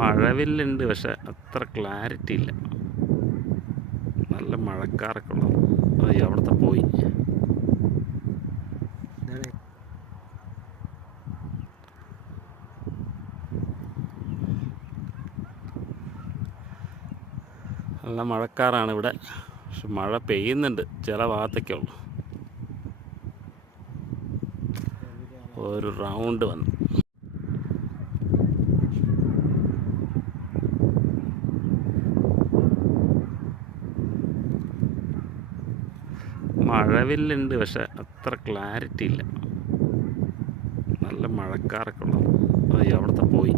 മഴവില്ലുണ്ട്, പക്ഷെ അത്ര ക്ലാരിറ്റി ഇല്ല. നല്ല മഴക്കാറൊക്കെ ഉള്ളത്. അത് അവിടുത്തെ പോയി. നല്ല മഴക്കാറാണ് ഇവിടെ, പക്ഷെ മഴ പെയ്യുന്നുണ്ട് ചില ഭാഗത്തൊക്കെ ഉള്ളു. ഒരു റൗണ്ട് വന്നു. മഴവില്ലുണ്ട്, പക്ഷെ അത്ര ക്ലാരിറ്റി ഇല്ല. നല്ല മഴക്കാറൊക്കെ ഉള്ളത്. അത് അവിടുത്തെ പോയി.